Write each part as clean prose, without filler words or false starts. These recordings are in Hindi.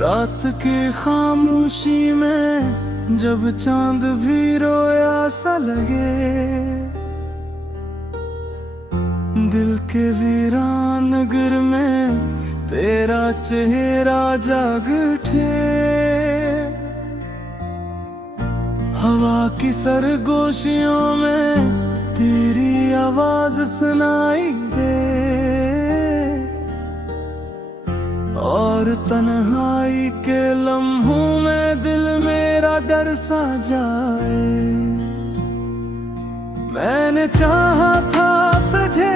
रात की खामोशी में जब चांद भी रोया सा लगे, दिल के वीरान नगर में तेरा चेहरा जाग उठे। हवा की सरगोशियों में तेरी आवाज सुनाई दे, और तन्हाई के लम्हों में दिल मेरा डर सा जाए। मैंने चाहा था तुझे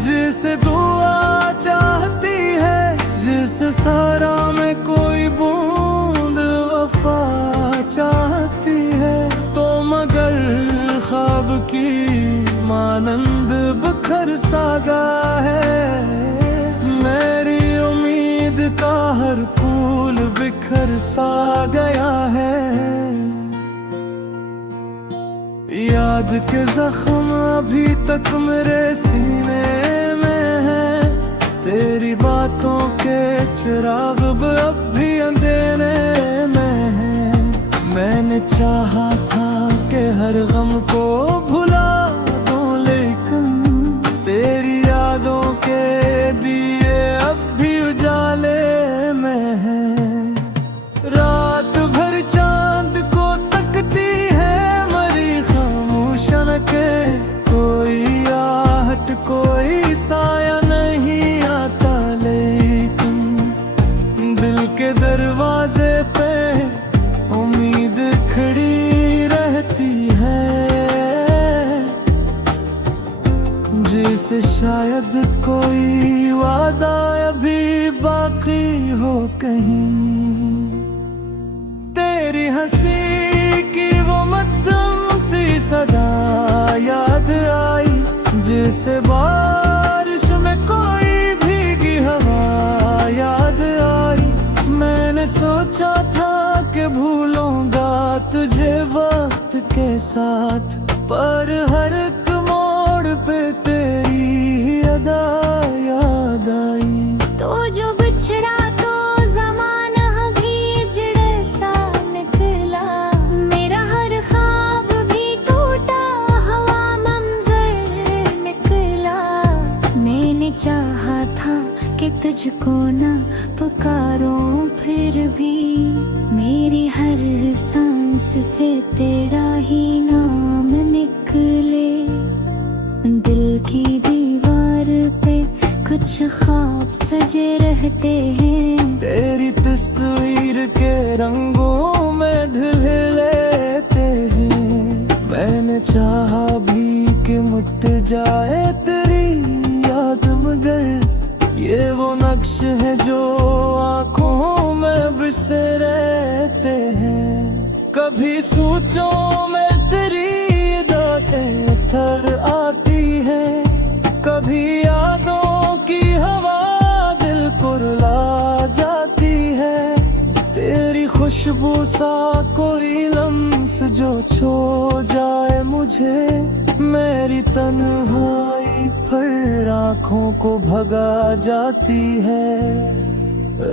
जिसे दुआ चाहती है, जिस सारा में कोई बूंद वफा चाहती है, तो मगर ख्वाब की मानंद बिखर सा गया है। मेरी उम्मीद का हर फूल बिखर सा गया है। याद के जख्म अभी तक मेरे सीने में है, तेरी बातों के चिराग अब भी अंधेरे में है। मैंने चाहा था कि हर गम को भुला दूं, लेकिन तेरी यादों के दिए अब भी उजाले में है। रात भर चांद को तकती है मरी खामोश के, कोई आहट कोई साया नहीं आता, लेकिन दिल के दरवाजे पे उम्मीद खड़ी रहती है, जिसे शायद कोई वादा अभी बाकी हो कहीं। तेरी हंसी की वो मध्यम सी सदा याद आई, जिसे बारिश में कोई भीगी हवा याद आई। मैंने सोचा था कि भूलूंगा तुझे वक्त के साथ, पर हर एक मोड़ पे तेरी अदा याद आई। तो जो बिछड़ा तो ज़माना भी जैसा निकला, मेरा हर ख्वाब भी टूटा, हवा मंजर निकला। मैंने चाहा था कि तुझको ना पुकारूं, फिर भी मेरी हर सांस से तेरा ही नाम निकले। दिल की दीवार पे कुछ ख्वाब सजे रहते हैं, तेरी तस्वीर के रंगों में ढल लेते हैं। मैंने चाहा भी कि मिट जाए तेरी याद, मगर ये वो नक्श है जो आंखों में बिसे रहते हैं। कभी सोचों में तेरी यादें थर आती है, कभी यादों की हवा दिल को रुला जाती है। तेरी खुशबू सा कोई लम्स जो छो जाए मुझे, मेरी तन्हाई पर आँखों को भगा जाती है।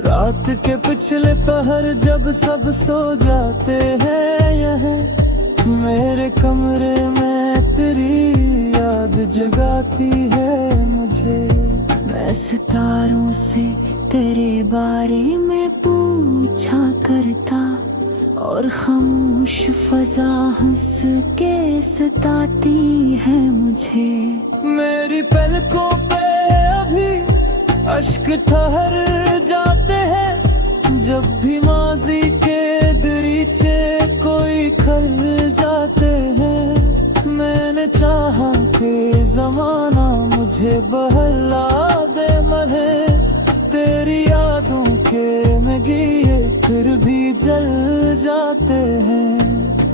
रात के पिछले पहर जब सब सो जाते हैं, यह मेरे कमरे में तेरी याद जगाती है मुझे। मैं सितारों से तेरे बारे में पूछा करता, और खामोश फजा हंस के सताती है मुझे। मेरी पलकों पे अभी अश्क ठहर जाते हैं, जब भी माजी के दरीचे कोई खल जाते हैं। मैंने चाहा कि जमाना मुझे बहला दे, मरे तेरी यादों के में गिए फिर भी जल जाते हैं।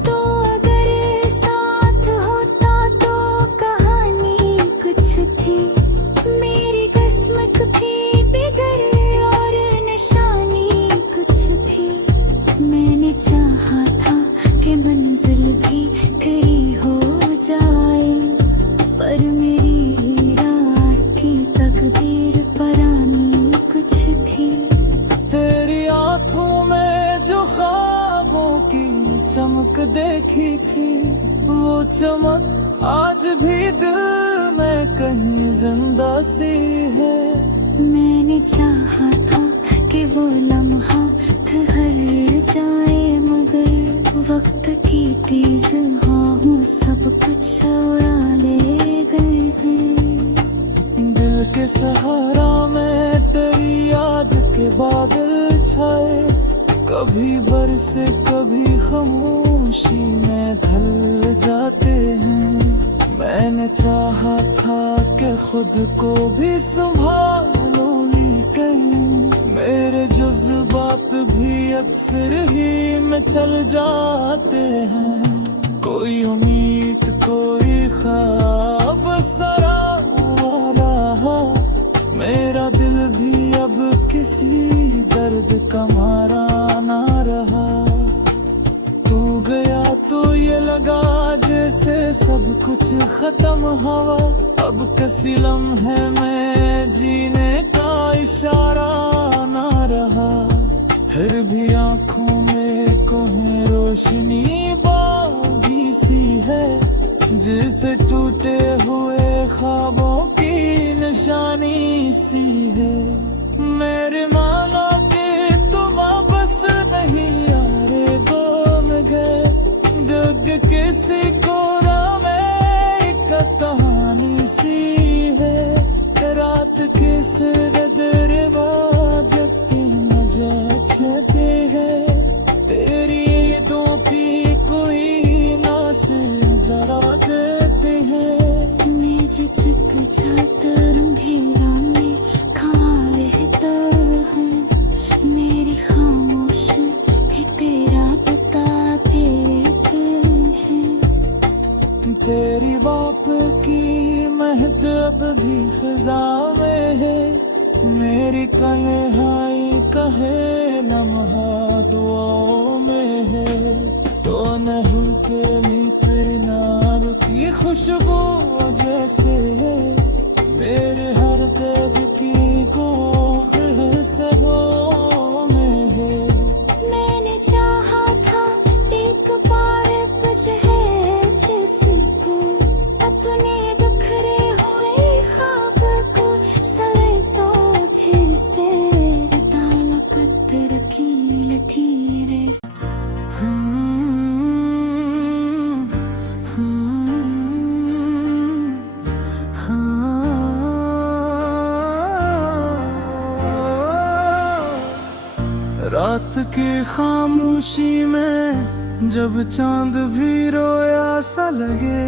तो अगर साथ होता तो कहानी कुछ थी, मेरी किस्मत भी बिगड़ और निशानी कुछ थी। मैंने चाहा था कि मंजिल भी करीब हो जाए, पर मेरी रात की तकदीर परानी कुछ थी। तेरी आंखों में जो ख्वाबों की चमक देखी थी, वो चमक आज भी दिल में कहीं जिंदा सी है। मैंने चाहा था कि वो लम्हा ठहर जाए, मगर वक्त की तेज हवाओं सब कुछ उड़ा ले गए हैं। दिल के सहारा में तेरी याद के बादल छाए, कभी बरसे कभी खामोशी में ढल जाते हैं। मैंने चाहा था कि खुद को भी संभालो, लेकिन मेरे जज्बात भी अक्सर ही में चल जाते हैं। कोई उम्मीद कोई ख्वाब सरा रहा, मेरा दिल भी अब किसी दर्द का मारा ना रहा। तू गया तो ये लगा जैसे सब कुछ खत्म हुआ, अब किसी लम्हे में जीने का इशारा ना रहा। फिर भी आंखों में कोई रोशनी बागी सी है, जिसे टूटे हुए ख्वाबों की निशानी सी है। मेरे माना कि तुम बस नहीं यारे दो गए, जग किसी को में कहानी सी है। रात के सिर दरवाजे मजे छते है, तेरी ईदों की कोई ना से जरा देते हैं। मैं झिझक जाता अंधेरा में खड़ा रहता है, मेरी खामोश भी तेरा बताते हैं। तेरी बाप की महक अब भी फिजा में है, मेरी तन्हाई कहे लम्हा दुआओं में है। तो नहीं के करना की खुशबू जैसे है, मेरे हर दर्द की गोद सबों में है। मैंने चाहा था एक बार तुझे जैसे तू अपने बिखरे हुए ख्वाब को सलेटो फिर से, ताल्लुक़ रखी लकीरें। रात की खामोशी में जब चांद भी रोया सा लगे,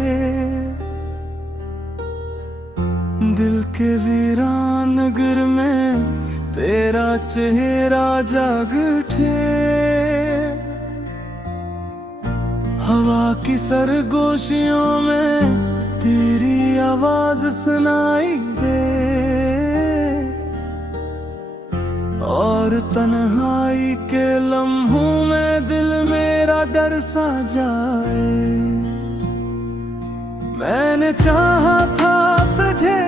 दिल के वीरान नगर में तेरा चेहरा जाग उठे। हवा की सरगोशियों में तेरी आवाज सुनाई दे, और तन्हाई के लम्हों में दिल मेरा डर सा जाए। मैंने चाहा था तुझे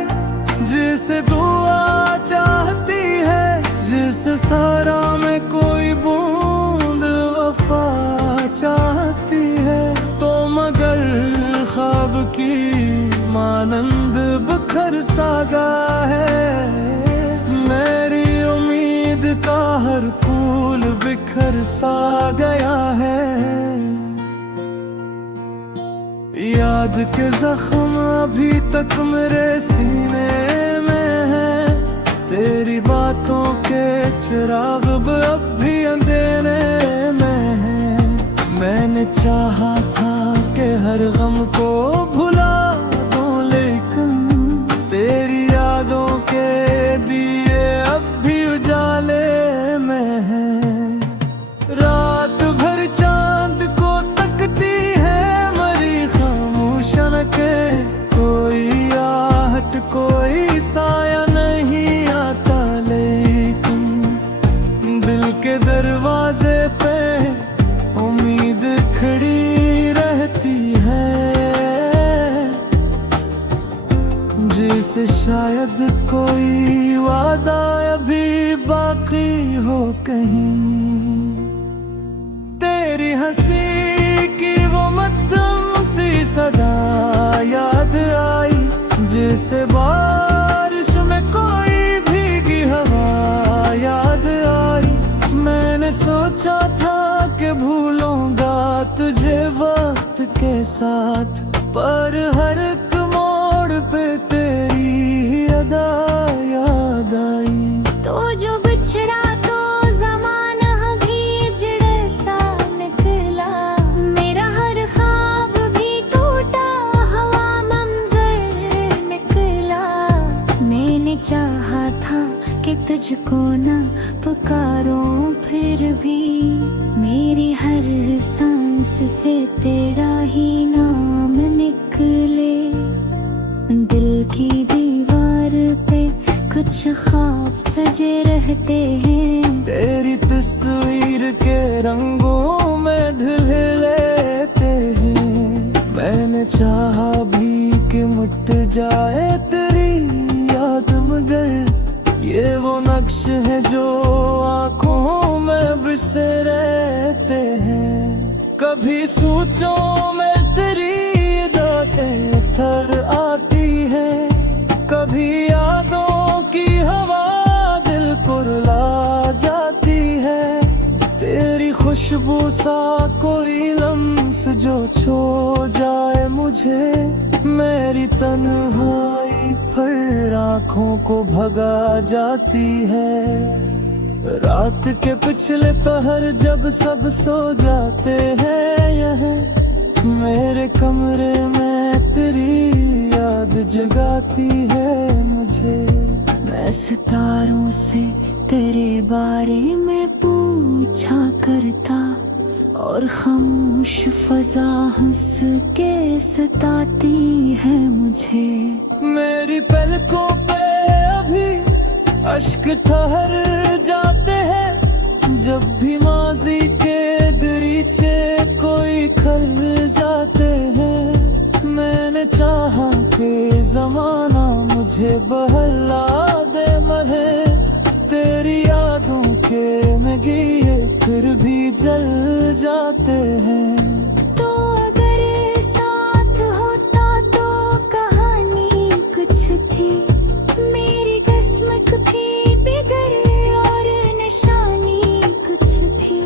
जिसे दुआ चाहती है, जिस सारा में कोई बूंद वफा चाहती है। तो मगर ख्वाब की मानंद बखर सा गया है, मेरी उम्मीद का हर फूल बिखर सा गया है। याद के जख्म अभी तक मेरे सीने में है, तेरी बातों के चिराग अब भी अंधेरे में है। मैंने चाहा था कि हर गम को भुला दूं, लेकिन तेरी यादों के दिए अब भी उजाले में है। रात भर चांद को तकती है मरी खामोशन के, कोई आहट कोई साया नहीं आता, लेकिन दिल के दरवाजे पे शायद कोई वादा अभी बाकी हो कहीं। तेरी हंसी की वो मध्यम सी सदा याद आई, जैसे बारिश में कोई भीगी हवा याद आई। मैंने सोचा था कि भूलूंगा तुझे वक्त के साथ, पर हर एक मोड़ पे तेरी अदा याद आई। तो जो बिछड़ा तो ज़माना भी जैसा निकला, मेरा हर ख्वाब भी टूटा, हवा मंजर निकला। मैंने चाहा था कि तुझको ना पुकारूं, फिर भी मेरी हर सांस से तेरा ही नाम निकले। दिल की दीवार पे कुछ ख्वाब सजे रहते हैं, तेरी तस्वीर के रंगों में ढल लेते हैं। मैंने चाहा भी कि मिट जाए तेरी याद, मगर ये वो नक्श है जो आंखों में बिसे रहते हैं। कभी सोचों में तेरी यादें थर आती है, कभी यादों की हवा दिल को रुला जाती है। तेरी खुशबू सा कोई लम्स जो छू जाए मुझे, मेरी तन्हाई पर आँखों को भगा जाती है। रात के पिछले पहर जब सब सो जाते हैं, यह मेरे कमरे में तेरी याद जगाती है मुझे। मैं सितारों से तेरे बारे में पूछा करता, और खामोश फजा हंस के सताती है मुझे। मेरी पलकों पे अभी अश्क ठहर जाते हैं, जब भी माजी के दरीचे कोई खल जाते हैं। मैंने चाहा कि जमाना मुझे बहला दे महे, तेरी यादों के नगीए फिर भी जल जाते हैं। तो अगर साथ होता तो कहानी कुछ थी, मेरी किस्मत भी बिगड़ और निशानी कुछ थी।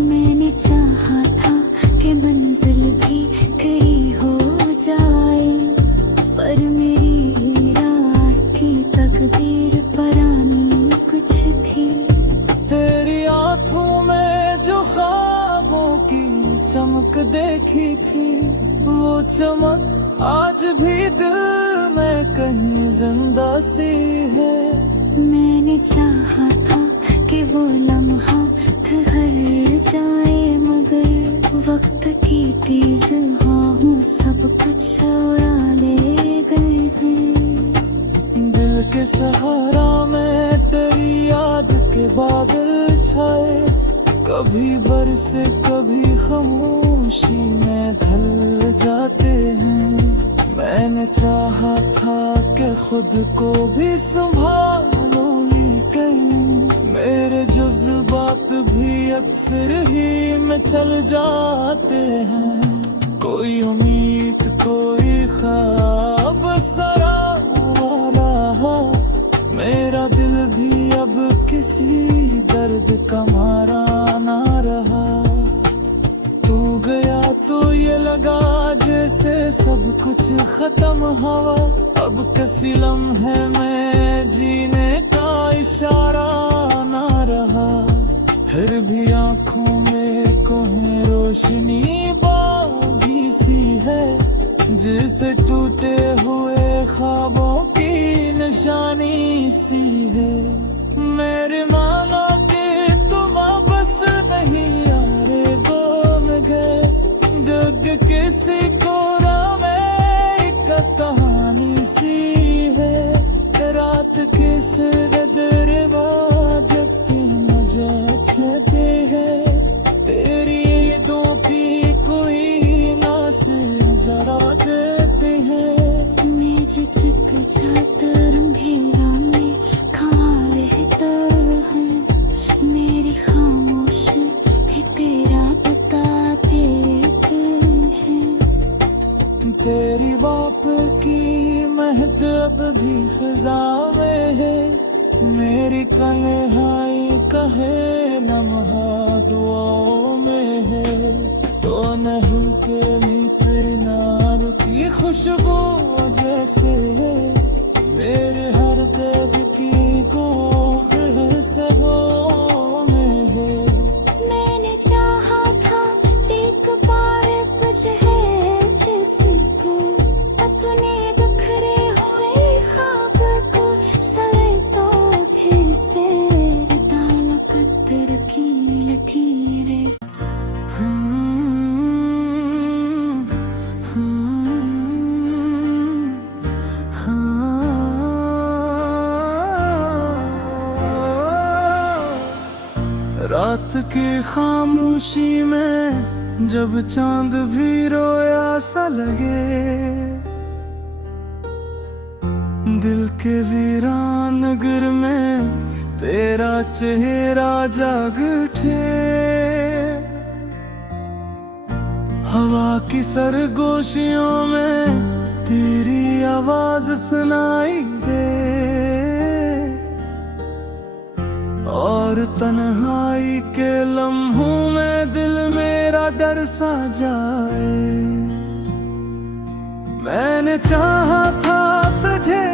मैंने चाहा था कि मंजिल भी कहीं हो जाए, पर मेरी राह की तकदीर परानी कुछ थी। तेरी आँखों में जो ख्वाबों की चमक देखी थी, वो चमक आज भी दिल में कहीं जिंदा सी है। मैंने चाहा था कि वो लम्हा ठहर जाए, मगर वक्त की तेज हवाओं सब कुछ उड़ा ले गए हैं। दिल के सहारा में तेरी याद के बादल छाए, कभी बरसे कभी खामोशी में ढल जाते हैं। मैंने चाहा था कि खुद को भी संभालूं, लेकिन मेरे जज्बात भी अक्सर ही में चल जाते हैं। कोई उम्मीद कोई ख्वाब सरा रहा, मेरा दिल भी अब किसी दर्द का मारा ना रहा। तू गया तो ये लगा जैसे सब कुछ खत्म हुआ, अब किसी लम्हे में जीने का इशारा ना रहा। फिर भी आँखों में कोई रोशनी बागी सी है, जिसे टूटे हुए ख्वाबों की निशानी सी है। मेरे माना कि तुम बस नहीं यारे गुम गए, जग किसी को में एक कहानी सी है। रात के सिर दरवाजे पे मुझे छते है, तेरी ईदों की कोई नास जरा देते हैं। मैं झिझक जाता नहीं के मीठर नाम की खुशबू जैसे मेरे हर दर्द की गोद से वो में है। मैंने चाहा था देख पाए तुझे जिसको अपने बिखरे हुए ख्वाब को सरेता थे से डाल कतर की लकीरें। रात की खामोशी में जब चांद भी रोया सा लगे, दिल के वीरान नगर में तेरा चेहरा जाग उठे। हवा की सरगोशियों में तेरी आवाज सुनाई दे, और तन्हाई के लम्हों में दिल मेरा डर सा जाए। मैंने चाहा था तुझे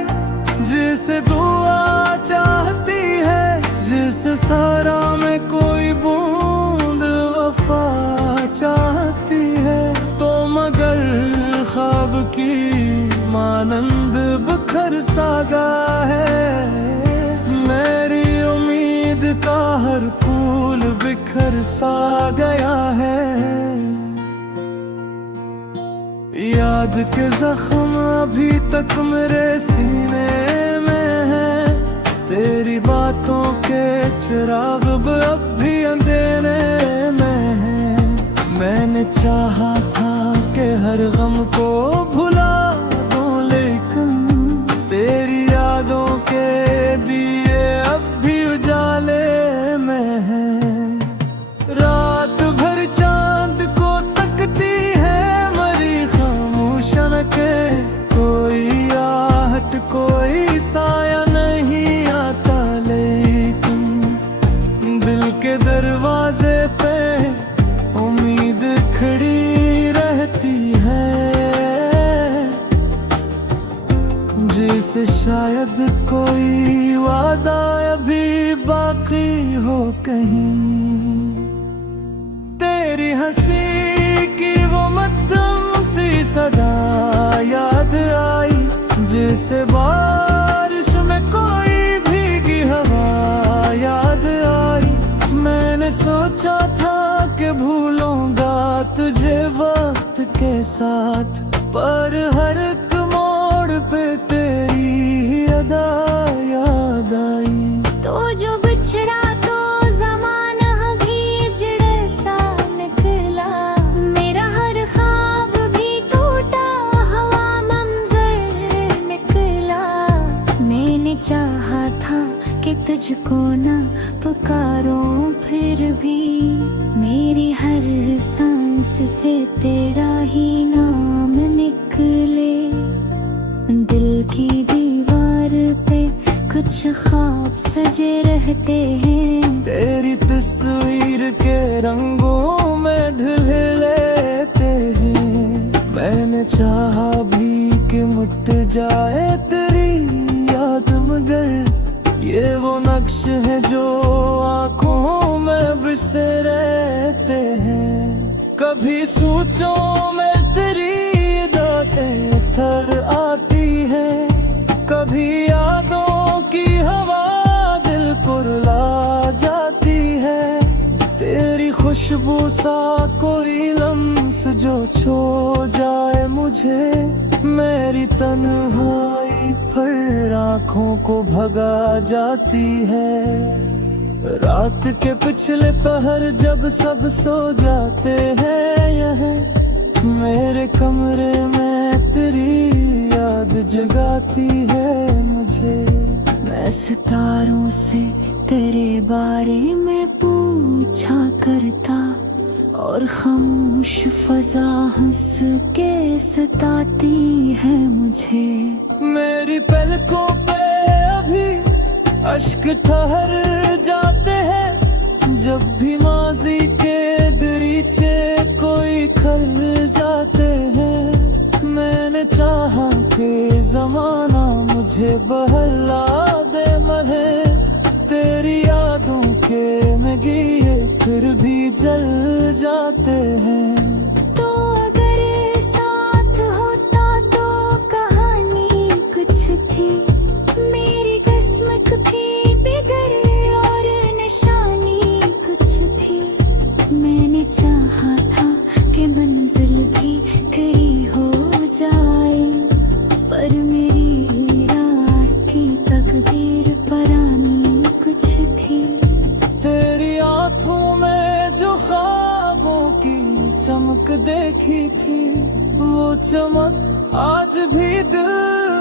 जिसे दुआ चाहती है, जिस सारा में कोई बूंद वफा चाहती है, तो मगर ख्वाब की मानंद बिखर सा गया है। मेरी उम्मीद का हर फूल बिखर सा गया है। याद के जख्म अभी तक मेरे सीने में है, तेरी बातों के चिराग अब भी अंधेरे में है। मैंने चाहा था कि हर गम को भुला दूं, लेकिन तेरी यादों के दिए अब भी उजाले में है। रात भर चांद को तकती है मरी खामोशन के, कोई आहट कोई साया नहीं आता, लेकिन दिल के दरवाजे पे उम्मीद खड़ी रहती है, जिसे शायद कोई वादा अभी बाकी हो कहीं। तेरी हंसी की वो मध्यम सी सदा याद आई, जिसे बारिश में कोई भीगी हवा याद आई। मैंने सोचा था कि भूलूंगा तुझे वक्त के साथ, पर हर एक मोड़ पे तेरी अदा याद आई। तो जो बिछड़ा तो ज़माना भी जड़े सा निकला, मेरा हर ख्वाब भी टूटा, हवा मंजर निकला। मैंने चाहा था कि तुझको ना पुकारूं, फिर भी मेरी हर सांस से तेरा ही नाम निकले। दिल की दीवार पे कुछ ख्वाब सजे रहते हैं, तेरी तस्वीर के रंगों में ढल लेते हैं। मैंने चाहा भी कि मिट जाए तेरी याद, मगर ये वो नक्श है जो आंखों में बिसे रहते हैं। कभी सोचों में तेरी यादें थर आती है, कभी यादों की हवा दिल को रुला जाती है। तेरी खुशबू सा कोई लम्स जो छो जाए मुझे, मेरी तन्हाई फिर आँखों को भगा जाती है। रात के पिछले पहर जब सब सो जाते हैं, यह मेरे कमरे में तेरी याद जगाती है मुझे। मैं सितारों से तेरे बारे में पूछा करता, और खामोश फजा हंस के सताती है मुझे। मेरी पलकों पे अभी अश्क ठहर जाते हैं, जब भी माजी के दरीचे कोई खल बहला दे महे, तेरी यादों के में गिए फिर भी जल जाते हैं। तो अगर साथ होता तो कहानी कुछ थी, मेरी किस्मत भी बिगड़ और निशानी कुछ थी। मैंने चाहा था कि मंजिल भी कहीं हो जाए, पर मेरी राह की तकदीर परानी कुछ थी। तेरी आंखों में जो ख्वाबों की चमक देखी थी, वो चमक आज भी दिल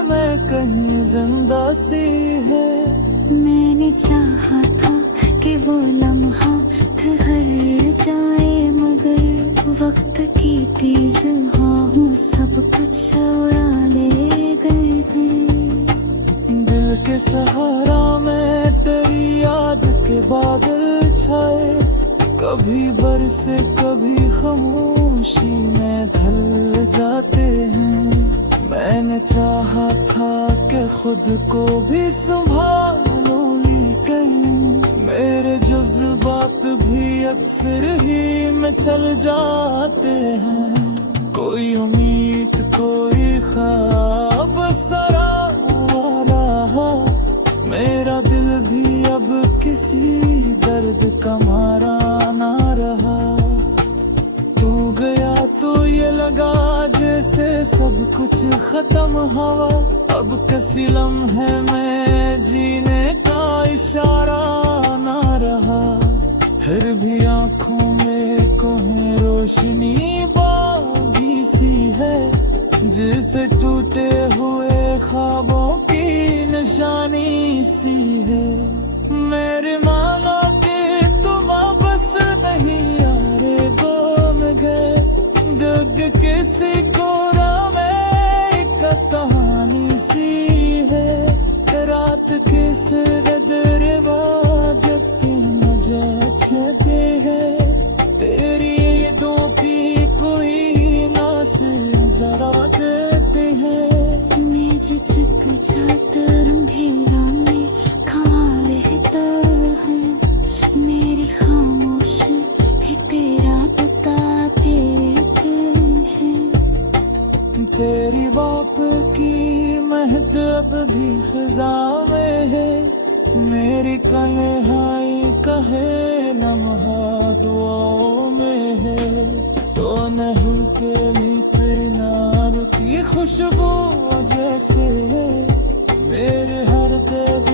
में कहीं जिंदा सी है। मैंने चाहा था कि वो लम्हा ठहर जाए, मगर वक्त की तेज हवाओं सब कुछ उड़ा ले गए हैं। दिल के सहारा में तेरी याद के बादल छाए, कभी बरसे कभी खामोशी में ढल जाते हैं। मैंने चाहा था कि खुद को भी संभालूं, लेकिन मेरे जज्बात भी अक्सर ही में चल जाते हैं। कोई उम्मीद कोई ख्वाब सरा रहा, मेरा दिल भी अब किसी दर्द का मारा ना रहा। तू गया तो ये लगा जैसे सब कुछ खत्म हवा, अब किसी लम्हे में जीने का इशारा ना रहा। फिर भी आंखों में कोई रोशनी बागी सी है, जिसे टूटे हुए ख्वाबों की निशानी सी है। मेरे मानो कि तुम वापस नहीं यारे दो में गए, दग किसी को में एक कहानी सी है। रात किस दरवाजे पे मुझे छपे है, तेरी दो की कोई ना से जरा देते हैं। मैं जो चुप जाता अंधेरा में खड़ा रहता है, मेरी खामोश भी तेरा बताते हैं। तेरी बाप की महक अब भी फिजा में है, मेरी तन्हाई कहे लम्हा दुआओं में है। तो नहीं तेरी तेरे नाम की खुशबू जैसे है, मेरे हर दर्द